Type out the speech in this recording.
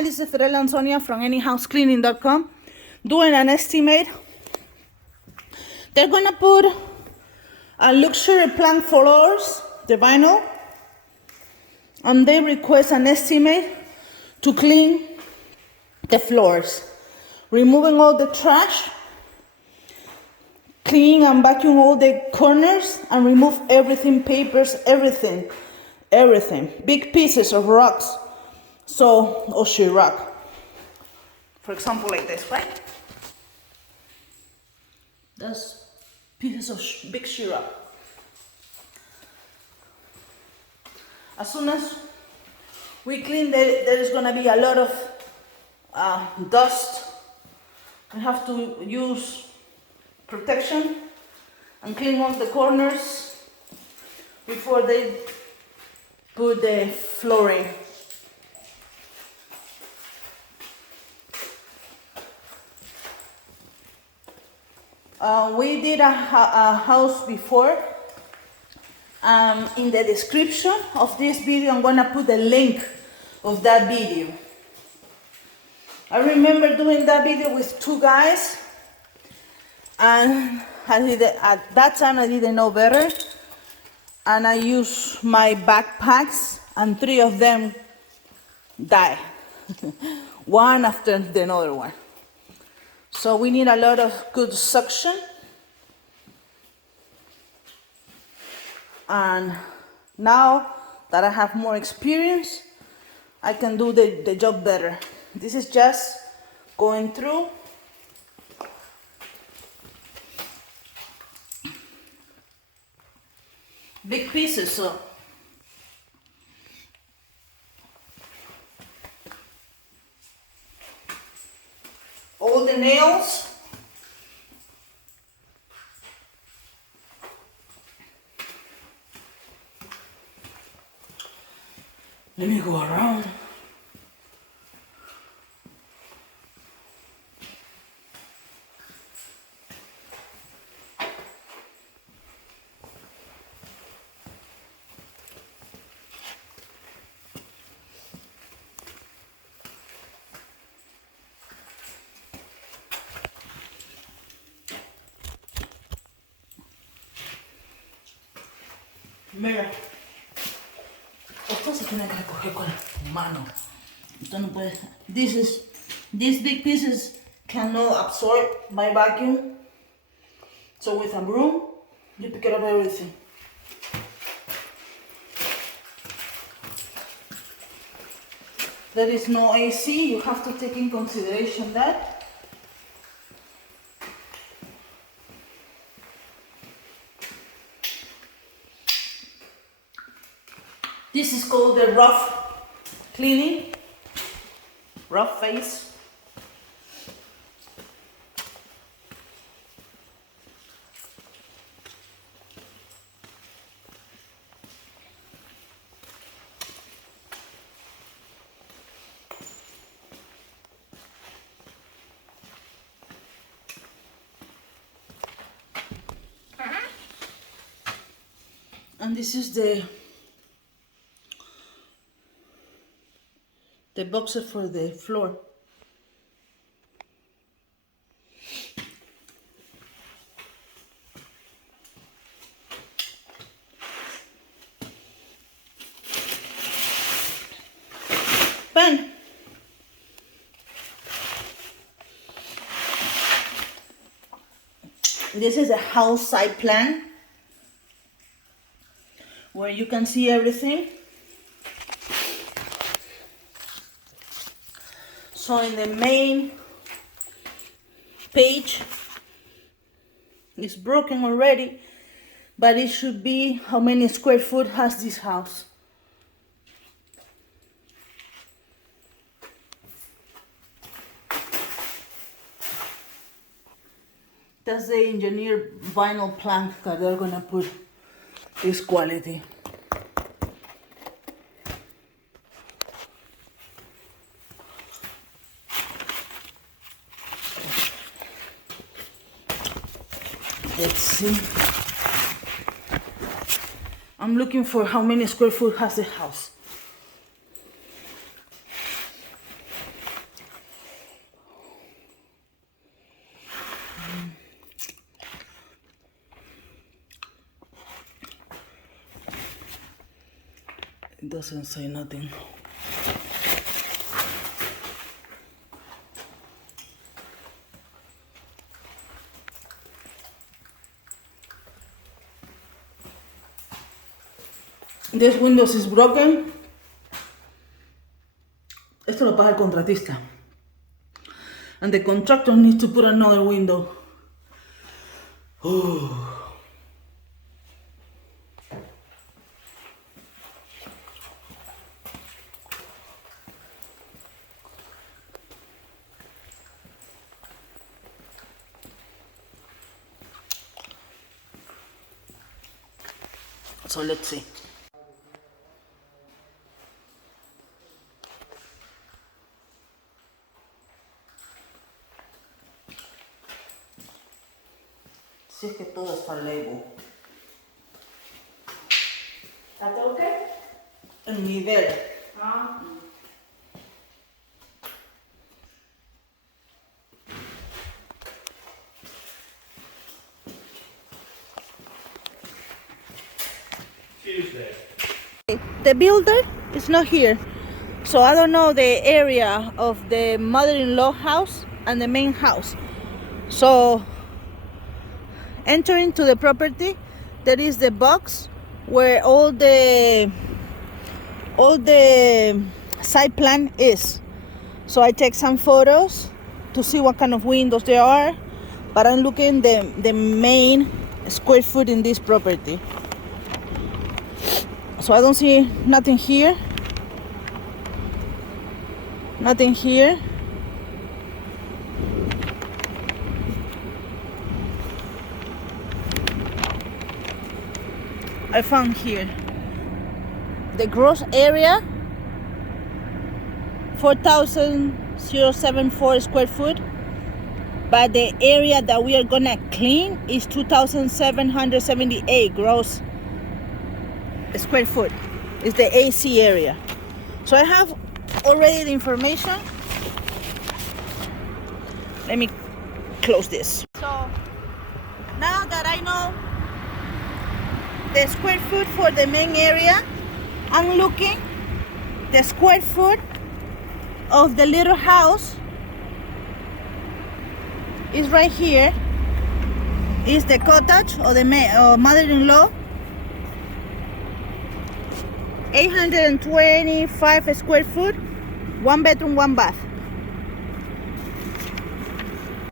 Hi, this is Fiorella Ansonia from anyhousecleaning.com doing an estimate. They're gonna put a luxury plank floors, the vinyl, and they request an estimate to clean the floors, removing all the trash, clean and vacuum all the corners, and remove everything, papers, everything, big pieces of rocks. So, or sheetrock, for example, like this, right? That's pieces of big sheetrock. As soon as we clean, there is gonna be a lot of dust. We have to use protection and clean all the corners before they put the flooring. We did a house before. In the description of this video, I'm gonna put the link of that video. I remember doing that video with two guys, and at that time I didn't know better, and I used my backpacks, and 3 of them died, one after the other one. So we need a lot of good suction, and now that I have more experience, I can do the job better. This is just going through big pieces, so all the nails. Let me go around. Mira, esto se tiene que recoger con la mano. Esto no puede. These big pieces cannot absorb my vacuum. So with a broom, you pick up everything. There is no AC. You have to take in consideration that. This is called the rough cleaning, rough face. And this is the boxer for the floor. Pen. This is a house site plan where you can see everything. So in the main page, it's broken already, but it should be how many square foot has this house. That's the engineered vinyl plank that they're gonna put this quality. Let's see. I'm looking for how many square foot has the house. It doesn't say nothing. This window is broken. Esto lo paga el contratista. And the contractor needs to put another window. So let's see. Si es que todo está label. ¿Está todo ok? El nivel. Ah. Tuesday. The builder is not here, so I don't know the area of the mother-in-law house and the main house. So entering to the property, there is the box where all the site plan is. So I take some photos to see what kind of windows there are, but I'm looking the main square foot in this property. So I don't see nothing here. Nothing here. I found here the gross area 4,074 square foot, but the area that we are gonna clean is 2,778 gross square foot. It's the AC area. So I have already the information. Let me close this. So now that I know the square foot for the main area, I'm looking the square foot of the little house is right here. Is the cottage or the mother-in-law. 825 square foot, 1 bedroom, 1 bath.